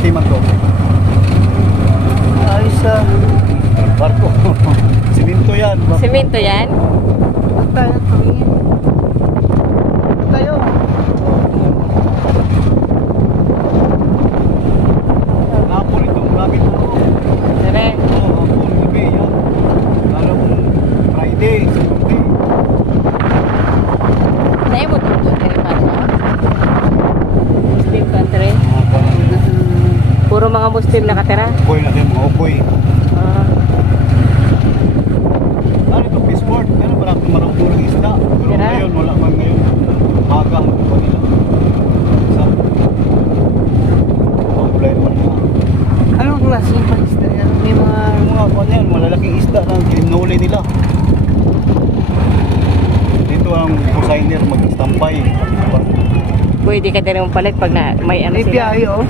Maritime to. Ayos Barko. Siminto yan. Barko. Semento yan? Ba't tayo tumingin? Ba't tayo? Hapon itong rabbit na ako. Dire. Oo, hapon gabi yan. Lalo kung Friday, Saturday. Sa'yo mo tuntun ka rin pa, no? Muslim country. Puro mga Muslim nakatira. Ukoy natin, mga ukoy. Ah. Ano ito, fishport? Meron ba natin marang isda? Pero Tira. ngayon, wala man ngayon. Maga, ano pa nila. Sa pag-play naman mga. Anong klase ng panisda yan? May mga... Yung mga kwan yan, malalaking isda na hinuli nila. Dito ang designer mag-stampay. Pwede ka din palit pag na, may ano May sila. biyahe oh.